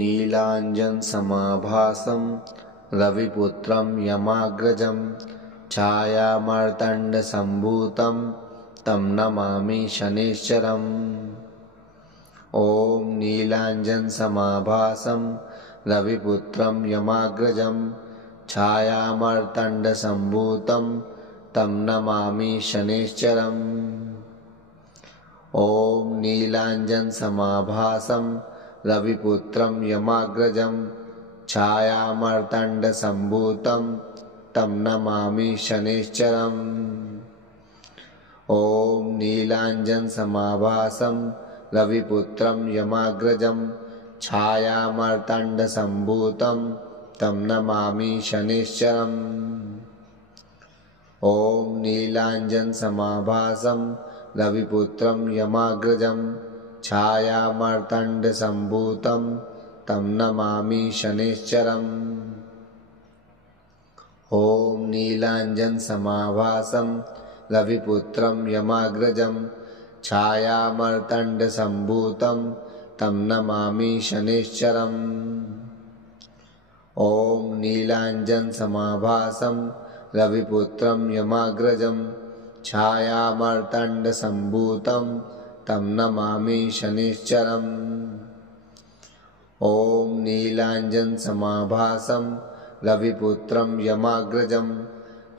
नीलाञ्जनसमाभासं रविपुत्रं यमाग्रजं छायामार्तण्डसम्भूतं तं नमामि शनैश्चरम्। ॐ नीलाञ्जनसमाभासं रविपुत्रं यमाग्रजं छायामार्तण्डसम्भूतं तं नमामि शनैश्चरम्। ॐ नीलाञ्जनसमाभासं रविपुत्रं यमाग्रजं छायामार्तण्डसम्भूतं तं नमामि शनैश्चरम्। ॐ नीलाञ्जनसमाभासं रविपुत्रं यमाग्रजं छायामार्तण्डसम्भूतं तं नमामि शनैश्चरम्। ॐ नीलाञ्जनसमाभासं रविपुत्रं यमाग्रजं छायामार्तण्डसम्भूतं तं नमामि शनैश्चरम्। ॐ नीलाञ्जनसमाभासं रविपुत्रं यमाग्रजं छायामार्तण्डसम्भूतं तं नमामि शनैश्चरम्। ॐ नीलाञ्जनसमाभासं रविपुत्रं यमाग्रजं छायामार्तण्डसम्भूतं तं नमामि शनैश्चरम्। ॐ नीलाञ्जनसमाभासं रविपुत्रं यमाग्रजं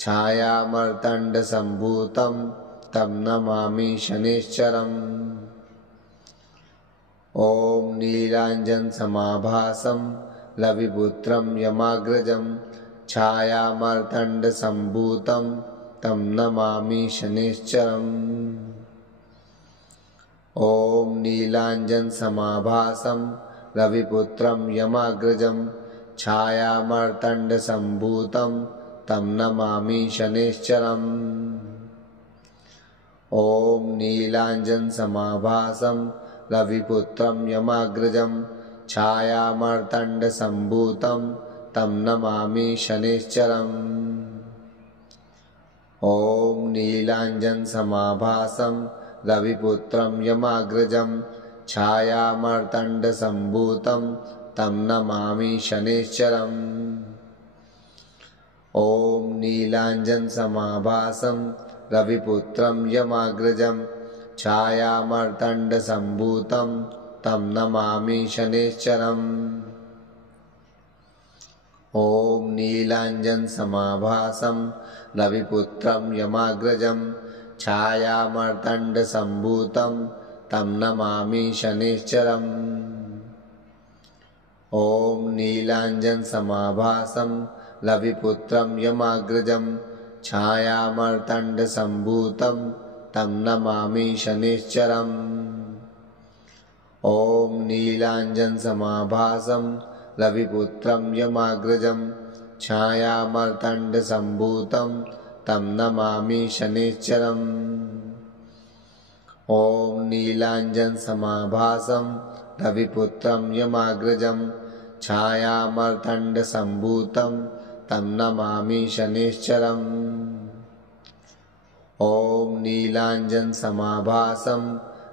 छायामार्तण्डसम्भूतं तं नमामि शनैश्चरम्। ॐ नीलाञ्जनसमाभासं रविपुत्रं यमाग्रजं छायामार्तण्डसम्भूतं तं नमामि शनैश्चरम्। ॐ नीलाञ्जनसमाभासं रविपुत्रं यमाग्रजं छायामार्तण्डसम्भूतं तं नमामि शनैश्चरम्। ॐ नीलाञ्जनसमाभासं रविपुत्रं यमाग्रजं छायामार्तण्डसम्भूतं तं नमामि शनैश्चरम्। ॐ नीलाञ्जनसमाभासं रविपुत्रं यमाग्रजं छायामार्तण्डसम्भूतं तं नमामि शनैश्चरम्। ॐ नीलाञ्जनसमाभासं रविपुत्रं यमाग्रजं छायामार्तण्डसम्भूतं तं नमामि शनैश्चरम्। ॐ नीलाञ्जनसमाभासं रविपुत्रं यमाग्रजं छायामार्तण्डसम्भूतं तं नमामि शनैश्चरम्। ॐ नीलाञ्जनसमाभासं रविपुत्रं यमाग्रजं छायामार्तण्डसम्भूतं तं नमामि शनैश्चरम्। ॐ नीलाञ्जनसमाभासं रविपुत्रं यमाग्रजं छायामार्तण्डसम्भूतं तं नमामि शनैश्चरम्। ॐ नीलाञ्जनसमाभासं रविपुत्रं यमाग्रजं छायामार्तण्डसम्भूतं तं नमामि शनैश्चरम्। ॐ नीलाञ्जनसमाभासं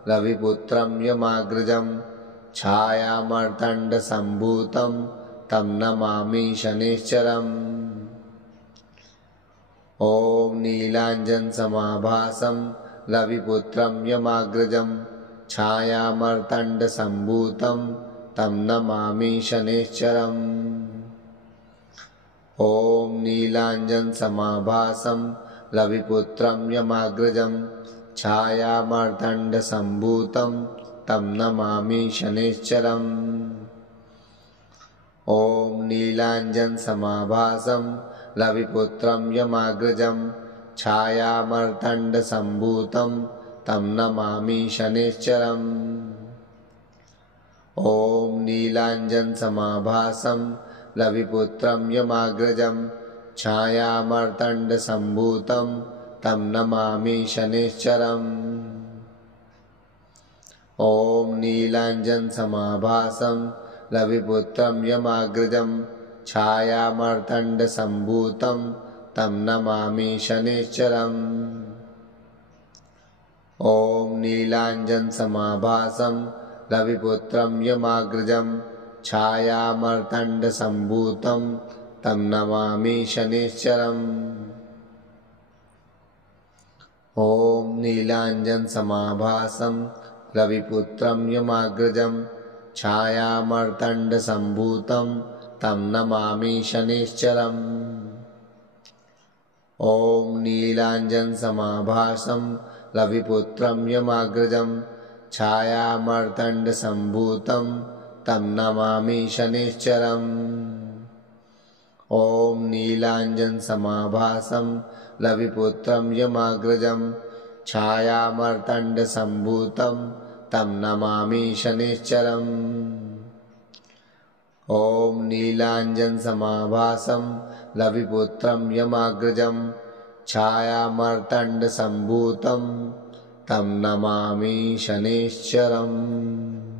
रविपुत्रं यमाग्रजं छायामार्तण्डसम्भूतं तं नमामि शनैश्चरम्। ॐ नीलाञ्जनसमाभासं रविपुत्रं यमाग्रजं छायामार्तण्डसम्भूतं तं नमामि शनैश्चरम्। ॐ नीलाञ्जनसमाभासं रविपुत्रं यमाग्रजं छायामार्तण्डसम्भूतं तं नमामि शनैश्चरम्। ॐ नीलाञ्जनसमाभासं रविपुत्रं यमाग्रजं छायामार्तण्डसम्भूतं तं नमामि शनैश्चरम्। ॐ नीलाञ्जनसमाभासं रविपुत्रं यमाग्रजं छायामार्तण्डसम्भूतं तं नमामि शनैश्चरम्। ॐ नीलाञ्जनसमाभासं रविपुत्रं यमाग्रजं छायामार्तण्डसम्भूतं तं नमामि शनैश्चरम्। ॐ नीलाञ्जनसमाभासं रविपुत्रं यमाग्रजं छायामर्तण्डसम्भूतं तं नमामि शनैश्चरम्। ॐ नीलाञ्जनसमाभासं रविपुत्रं यमाग्रजं छायामर्तण्डसम्भूतं तं नमामि शनैश्चरम्। ॐ नीलाञ्जनसमाभासं रविपुत्रं यमाग्रजं छायामर्तण्डसम्भूतं तं नमामि शनैश्चरम्। ॐ नीलाञ्जनसमाभासं रविपुत्रं यमाग्रजं छायामर्तण्डसम्भूतं तं नमामि शनैश्चरम्। ॐ नीलाञ्जनसमाभासं रविपुत्रं यमाग्रजं छायामर्तण्डसम्भूतं तं नमामि शनैश्चरम्।